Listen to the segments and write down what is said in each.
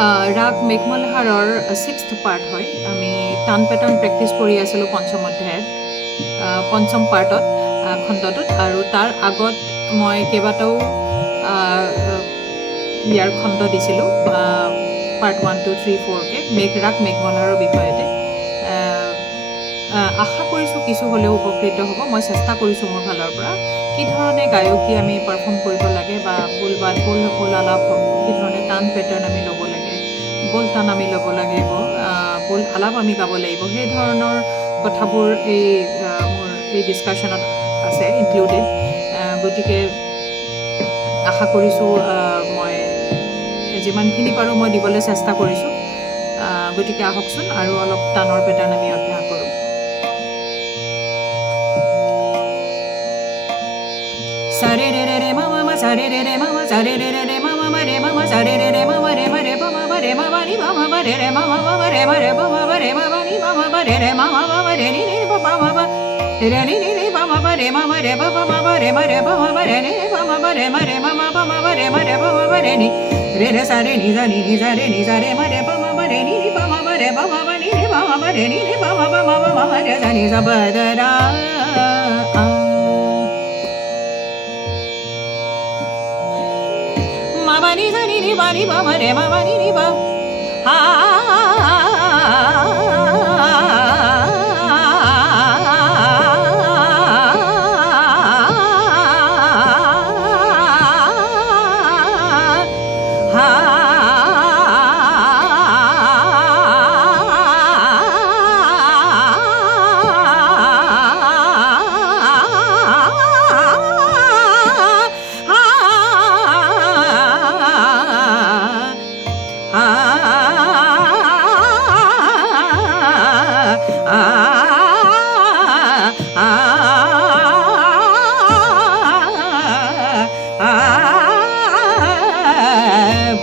ৰাগ মেঘমলহাৰৰ 6th part হয়। আমি টান পেটাৰ্ণ প্ৰেক্টিছ কৰি আছিলোঁ পঞ্চম অধ্যায়ত, পঞ্চম পাৰ্টত খণ্ডটোত, আৰু তাৰ আগত মই কেইবাটাও ইয়াৰ খণ্ড দিছিলোঁ, পাৰ্ট 1, 2, 3, 4কে ৰাগ মেঘমলহাৰৰ বিষয়তে। আশা কৰিছোঁ কিছু হ'লেও উপকৃত হ'ব। মই চেষ্টা কৰিছোঁ মোৰ ফালৰ পৰা কি ধৰণে গায়কী আমি পাৰফৰ্ম কৰিব লাগে, বা বোল আলাপ কি ধৰণে টান পেটাৰ্ণ আমি ল'ব লাগে, বোল টান আমি ল'ব লাগিব, বোল আলাপ আমি গাব লাগিব, সেই ধৰণৰ কথাবোৰ মোৰ এই ডিছকাশ্যনত আছে ইনক্লুডেড। গতিকে আশা কৰিছোঁ মই যিমানখিনি পাৰোঁ মই দিবলৈ চেষ্টা কৰিছোঁ। গতিকে আহকচোন আৰু অলপ টানৰ পেটাৰ্ণ আমি অভ্যাস কৰোঁ। Sare re re re ma ma ma sare re re ma ma sare re re re ma ma ma re ma ma sare re re ma ma re ma re ba ma re ma ba ni ba ma ba re re ma ma ma re ma re ba ma ba re ma ba ni ba ma ba re re ma ma ma re ni ni ba ba ma ba re ni ni ba ma ba re ma ma re ba ba ma ba re ma re ba ma ba re ni ba ma ba re ma re ma ma ba ma ba re ma re ba ma ba re ni re re sa re ni za re ma re ba ma ba re ni ba ma ba re ba ma ba ni ba ma ba re ni ba ma ba ma re za ni za ba da ra ba ni za ni ba ni ba ma re ma ba ni ba ha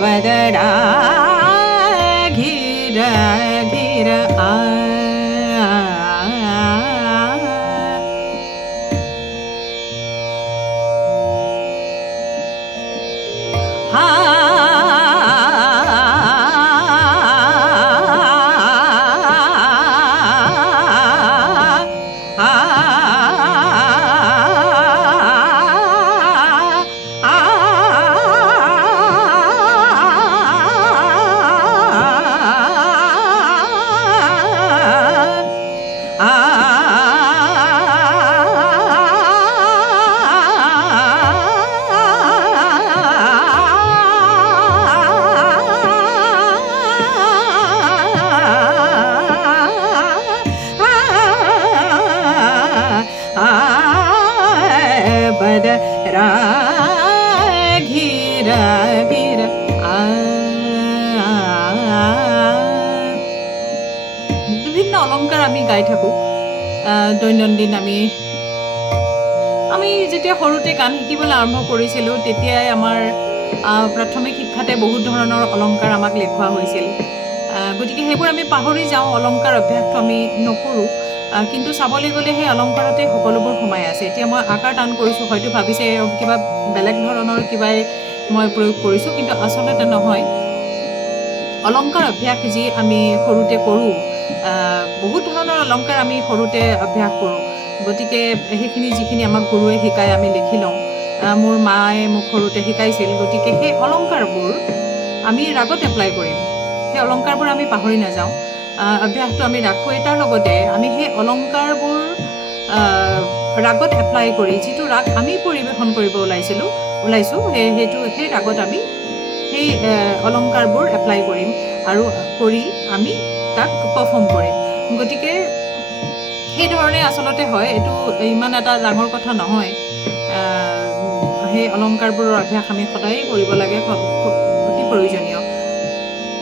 badara ghira ghira badara ghira ghira বিভিন্ন অলংকাৰ আমি গাই থাকোঁ দৈনন্দিন। আমি যেতিয়া সৰুতে গান শিকিবলৈ আৰম্ভ কৰিছিলোঁ তেতিয়াই আমাৰ প্ৰাথমিক শিক্ষাতে বহুত ধৰণৰ অলংকাৰ আমাক লিখোৱা হৈছিল। গতিকে সেইবোৰ আমি পাহৰি যাওঁ, অলংকাৰ অভ্যাসটো আমি নকৰোঁ। কিন্তু চাবলৈ গ'লে সেই অলংকাৰতে সকলোবোৰ সোমাই আছে। এতিয়া মই আকাৰ টান কৰিছোঁ, হয়তো ভাবিছে কিবা বেলেগ ধৰণৰ কিবাই মই প্ৰয়োগ কৰিছোঁ, কিন্তু আচলতে নহয়। অলংকাৰ অভ্যাস যি আমি সৰুতে কৰোঁ, বহুত ধৰণৰ অলংকাৰ আমি সৰুতে অভ্যাস কৰোঁ। গতিকে সেইখিনি যিখিনি আমাক গুৰুৱে শিকাই আমি লিখি লওঁ। মোৰ মায়ে মোক সৰুতে শিকাইছিল। গতিকে সেই অলংকাৰবোৰ আমি ৰাগত এপ্লাই কৰিম, সেই অলংকাৰবোৰ আমি পাহৰি নাযাওঁ, অভ্যাসটো আমি ৰাখোঁ। তাৰ লগতে আমি সেই অলংকাৰবোৰ ৰাগত এপ্লাই কৰি যিটো ৰাগ আমি পৰিৱেশন কৰিব ওলাইছোঁ সেই ৰাগত আমি সেই অলংকাৰবোৰ এপ্লাই কৰিম আৰু কৰি আমি তাক পাৰফৰ্ম কৰিম। গতিকে সেইধৰণে আচলতে হয়, এইটো ইমান এটা ডাঙৰ কথা নহয়। সেই অলংকাৰবোৰৰ অভ্যাস আমি সদায়েই কৰিব লাগে, অতি প্ৰয়োজনীয়।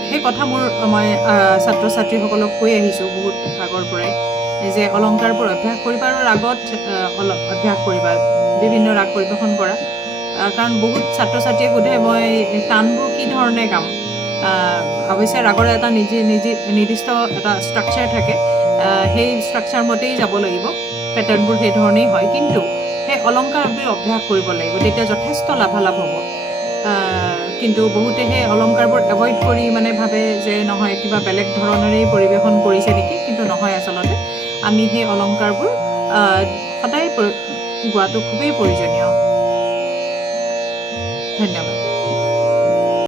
সেই কথা মই ছাত্ৰ ছাত্ৰীসকলক কৈ আহিছোঁ বহুত আগৰ পৰাই, যে অলংকাৰবোৰ অভ্যাস কৰিবা আৰু ৰাগত অভ্যাস কৰিবা, বিভিন্ন ৰাগ পৰিৱেশন কৰা। কাৰণ বহুত ছাত্ৰ ছাত্ৰীয়ে সোধে মই টানবোৰ কি ধৰণে গাম। অৱশ্যে ৰাগৰ এটা নিৰ্দিষ্ট এটা ষ্ট্ৰাকচাৰ থাকে, সেই ষ্ট্ৰাকচাৰ মতেই যাব লাগিব, পেটাৰ্ণবোৰ সেই ধৰণেই হয়। কিন্তু সেই অলংকাৰবোৰ অভ্যাস কৰিব লাগিব, তেতিয়া যথেষ্ট লাভালাভ হ'ব। কিন্তু বহুতে সেই অলংকাৰবোৰ এভইড কৰি মানে ভাবে যে নহয় কিবা বেলেগ ধৰণেৰেই পৰিৱেশন কৰিছে নেকি, কিন্তু নহয়, আচলতে আমি সেই অলংকাৰবোৰ সদায় গোৱাটো খুবেই প্ৰয়োজনীয়। ধন্যবাদ।